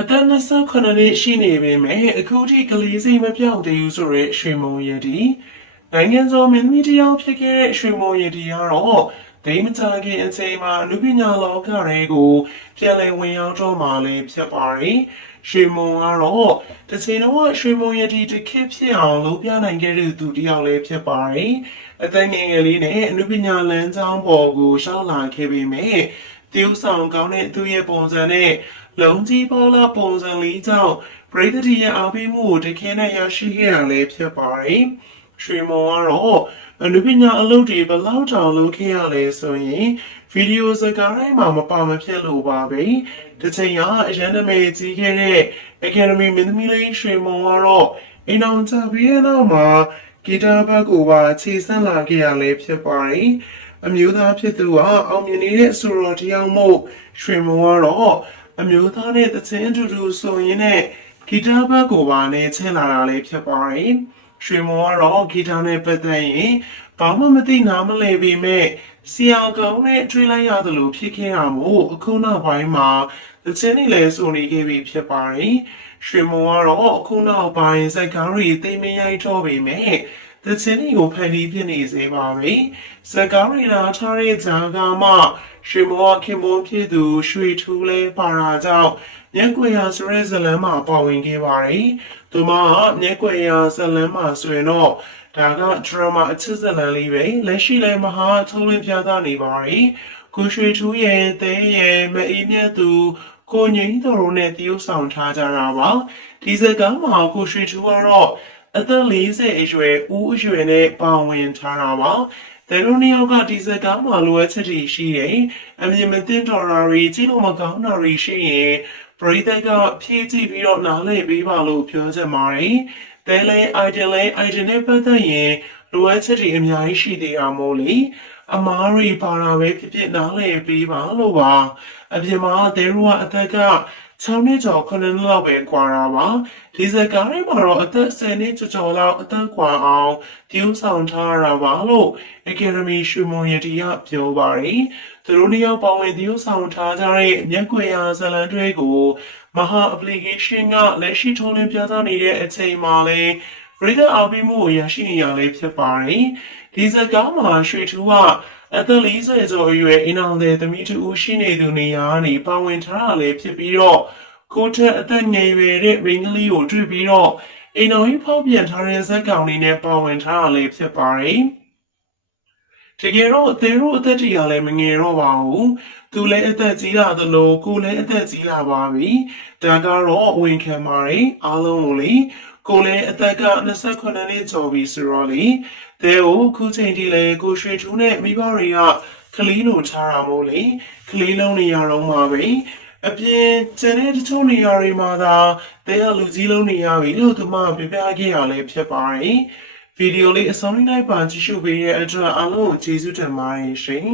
အသက်29နှစ်ရှိနေပေမဲ့အခုထိကလေးစိတ်မပြောင်းသေးဘူးဆိုရဲရွှေမုံရည်တီနိုင်ငံစုံမင်းသမီးတယောက်ဖြစ်ခဲ့တဲ့ရွှေမုံရည်တီကတော့ဒိမကြခင်အချိန်မှာလူပညာလောကတွေကိုပြန်လည်ဝင်ရောက်တော့မှလည်းဖြစ်ပါတယ်ရွှေမုံကတော့တစ်ချိန်တော့ရွှေမုံရည်တီတစ်ခေတ်ဖြစ်အောင်လုပ်ပြနိုင်ခဲ့တဲ့သူတယောက်လည်းဖြစ်ပါတယ်အသက်ငယ်ငယ်လေးနဲ့လူပညာလမ်းကြောင်းပေါ်ကိုရှောက်လာခဲ့ပေမဲ့တိကျဆောင်ကောင်းတဲ့သူရဲ့ပုံစံနဲ့လုံးကြီးပေါ်လာပုံစံလေးကြောင့်ပရိသတ်ရဲ့အားပေးမှုကိုတခဲနဲ့ရရှိခဲ့ရလည်းဖြစ်ပါတယ်။ရွှေမောင်ကတော့အနုပညာအလုပ်တွေဘယ်လောက်တောင်လုပ်ခဲ့ရလဲဆိုရင်ဗီဒီယိုစကားတိုင်းမှာမပါမဖြစ်လို့ပါပဲ။တစ်ချိန်ကအရန်နမေကြီးခဲ့တဲ့ Academy မင်းသမီးလေးရွှေမောင်ကတော့အိမ်အောင်ချပြီးတဲ့နောက်မှာဂီတဘက်ကိုပါခြေဆန့်လာခဲ့ရလည်းဖြစ်ပါတယ်။အမျိုးသားဖြစ်သူကအောင်မြင်နေတဲ့ဆိုတော်တရားမို့ရွှေမောင်ကတော့အမျိုးသားနဲ့တခြင်းအတူတူဆိုရင်နဲ့ဂီတဘက်ကိုပါနဲ့ချဲလာတာလည်းဖြစ်ပါတယ်။ရွှေမောင်ကတော့ဂီတနဲ့ပတ်သက်ရင်ဘာမှမသိနားမလည်ပေမဲ့ဆရာကောင်းနဲ့တွေးလိုက်ရသလိုဖြစ်ခဲ့ရမို့အခုနောက်ပိုင်းမှာတခြင်းတွေလည်းဆိုနေခဲ့ပြီဖြစ်ပါတယ်။ရွှေမောင်ကတော့အခုနောက်ပိုင်းစကားတွေသိမရိုက်တော့ပေမဲ့တခြင်းတွေကိုဖန်တီးပြနေစေပါပဲ။စကားတွေနားထားတဲ့ဂျာကမှရွှေမောင်ခင်မွန်းဖြစ်သူရွှေထူးလဲပါရာကြောင့်မျက်ကွယ်ရာဆိုတဲ့ဇလန်းမှာပါဝင်ခဲ့ပါတယ်။သူမမျက်ကွယ်ရာဇလန်းမှာဆိုရင်တော့ဒါကဒရမာအချစ်ဇလန်းလေးပဲလက်ရှိလည်းမဟာထုတ်လွှင့်ပြသနေပါတယ်။ကိုရွှေထူးရဲ့တဲရဲ့မအေးမြတ်သူကိုငိမ့်တော်နဲ့တရုပ်ဆောင်ထားကြတာပါ။ဒီစကားမှာကိုရွှေထူးကတော့အသက်40အရွယ်ဦးအရွယ်နဲ့ပါဝင်ထားတာပါ။သူတို့နှစ်ယောက်ကဒီစကားမှာလိုအပ်ချက်တွေရှိတယ်။အမြင်မသိတော်တာတွေကြည့်လို့မကောင်းတာတွေရှိရင်ပရိသတ်ကဖြည့်ကြည့်ပြီးတော့နားလည်ပေးပါလို့ပြောချင်ပါတယ်။တဲလဲ idol နဲ့ပတ်သက်ရင်လိုအပ်ချက်တွေအများကြီးရှိသေးတာမို့လေအမားတွေပါတာပဲဖြစ်ဖြစ်နားလည်ပေးပါလို့ပါ။အပြင်မှာတဲတို့ကအသက်က6နှစ်ကျော်9နှစ်လောက်ပဲကွာတာပါဒီစကားတွေမှာတော့အသက်10နှစ်ကျော်လောက်အသက်ကွာအောင်တည်ဆောင်ထားရတာပါလို့ Academy ရွှေမုံရတီကပြောပါတယ်သူတို့နှစ်ယောက်ပါဝင်တည်ဆောင်ထားကြတဲ့မျက်ကွယ်ရာဇလန်တွေကိုမဟာ application ကလက်ရှိထုတ်လွှင့်ပြသနေတဲ့အချိန်မှာလဲရေဒါအပီမှုရရှိနေရလဲဖြစ်ပါတယ်ဒီစကားမှာရွှေထူးကအသက်40ကျော်အရွယ်အင်းအောင်တဲ့သမီးတူရှိနေသူနေရာကနေပါဝင်ထားတာလည်းဖြစ်ပြီးတော့ကိုထက်အသက်ငယ်ရွယ်တဲ့မင်းကလေးကိုတွေ့ပြီးတော့အိမ်တော်ကြီးဖောက်ပြန်ထားတဲ့ဇက်ကောင်လေးနဲ့ပါဝင်ထားတာလည်းဖြစ်ပါတယ်။တကယ်တော့သူတို့အသက်တွေကလည်းမငယ်တော့ပါဘူး။သူလည်းအသက်ကြီးလာသလိုကိုလည်းအသက်ကြီးလာပါပြီ။ဒါကတော့ဝန်ခံပါတယ်အားလုံးကိုလေကိုလည်းအသက်က28နှစ်ကျော်ပြီဆိုတော့လေတဲကိုခုချိန်ထိလေကိုရွှေထူးနဲ့မိဘတွေကကလေးလိုထားတာမို့လေကလေးလုံးနေရတော့မှာပဲအပြင်ကျန်တဲ့တချို့နေရာတွေမှာသာတဲကလူကြီးလုံးနေရပြီလို့သူမပြပြခဲ့ရလဲဖြစ်ပါတယ်ဗီဒီယိုလေးအဆုံးလိုက်ပါကြည့်ရှုပေးတဲ့အတွက်အားလုံးကိုကျေးဇူးတင်ပါတယ်ရှင်